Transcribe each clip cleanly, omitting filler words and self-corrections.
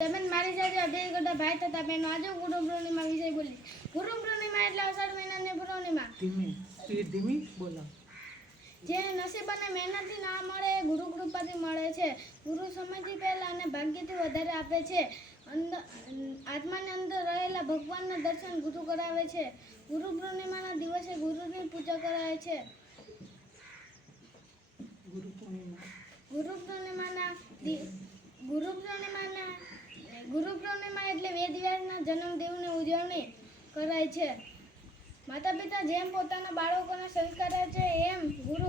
તમે મારી સાથે અભ્યાસ કરતા ભાઈ તથા બહેનો આજે ગુરુ પૂર્ણિમા વિશે બોલી. ગુરુ પૂર્ણિમા એટલે અષાઢ મહિનાની પૂર્ણિમા. ધીમી બોલો. જે નસીબ અને મહેનતથી ના મળે એ ગુરુ કૃપાથી મળે છે. ગુરુ સમયથી પહેલા અને ભાગ્યથી વધારે આપે છે. આત્માની અંદર રહેલા ભગવાનના દર્શન ગુરુ કરાવે છે. ગુરુ પૂર્ણિમાના દિવસે ગુરુની પૂજા કરાય છે. ગુરુ પૂર્ણિમા એટલે વેદવ્યાસના જન્મદિવસની ઉજવણી કરાય છે. માતા પિતા જેમ પોતાના બાળકોને સંસ્કાર આપે છે એમ ગુરુ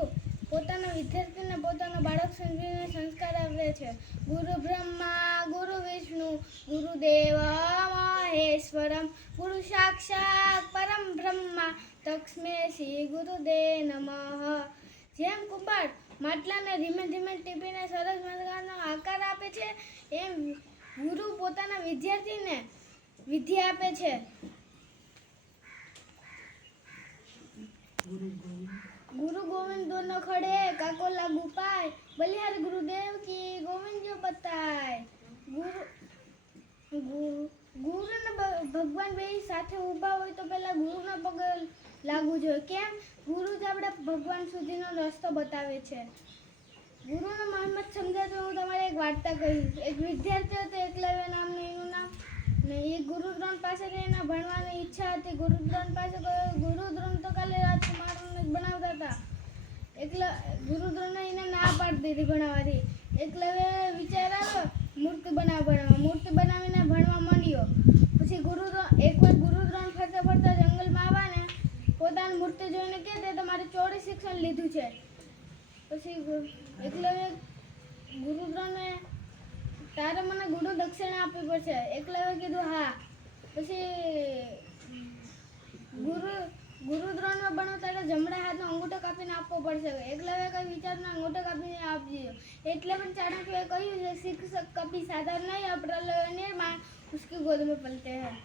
પોતાના વિદ્યાર્થીને પોતાના બાળક સમજીને સંસ્કાર આપે છે. ગુરુ બ્રહ્મા ગુરુ વિષ્ણુ ગુરુદેવ મહેશ્વરમ ગુરુ સાક્ષાત પરમ બ્રહ્મા તસ્મૈ શ્રી ગુરુદેવ નમઃ. જેમ કુંભાર માટલાને ધીમે ધીમે ટીપીને સરસ મજાનો આકાર આપે છે એમ ગુરુ પોતાના વિદ્યાર્થીને વિદ્યા આપે છે. गुरु गोविंद दोनों खड़े काको लागू पाए बलिहार गुरुदेव की गोविंद जो बताए. ગુરુ ને ભગવાન બે સાથે ઊભા હોય તો પહેલા ગુરુના પગે લાગવું જોઈએ. કેમ? ગુરુ જ આપણે ભગવાન સુધીનો રસ્તો બતાવે છે. ગુરુનો મહિમા સમજાવતો હું તમારે એક વાર્તા કહીશ. એક વિદ્યાર્થી હતો એકલવ્ય નામનું એનું નામ ને એ ગુરુદ્રોણ પાસે એના ભણવાની ઈચ્છા હતી. ગુરુદ્રોણ પાસે ગુરુદ્રોણ તો કાલે રાજકુમારોને બનાવતા હતા. ગુરુદ્રોણે એને ના પાડી દીધી ભણાવવાથી. એકલવ્ય વિચાર આવ્યો મૂર્તિ બનાવવા. મૂર્તિ બનાવીને ભણવા માંડ્યો. પછી એકવાર ગુરુદ્રોણ ફરતા ફરતા જંગલમાં આવ્યા ને પોતાની મૂર્તિ જોઈને કહે તે તમારે ચોરી શિક્ષણ લીધું છે. પછી એકલવ્ય ગુરુદ્રોણે તારે મને ગુરુ દક્ષિણા આપવી પડશે. એકલવ્ય કીધું હા. પછી ગુરુદ્રોણમાં ભણો ત્યારે જમણા હાથનો અંગૂઠો કાપીને આપવો પડશે. એકલવ્ય કઈ વિચારનો અંગૂઠો કાપીને આપજો. એટલે પણ ચાણક્યએ કહ્યું છે શિક્ષક કભી સાધારણ નહીં અપ્રલય નિર્માણ उसकी गोद में पलते हैं.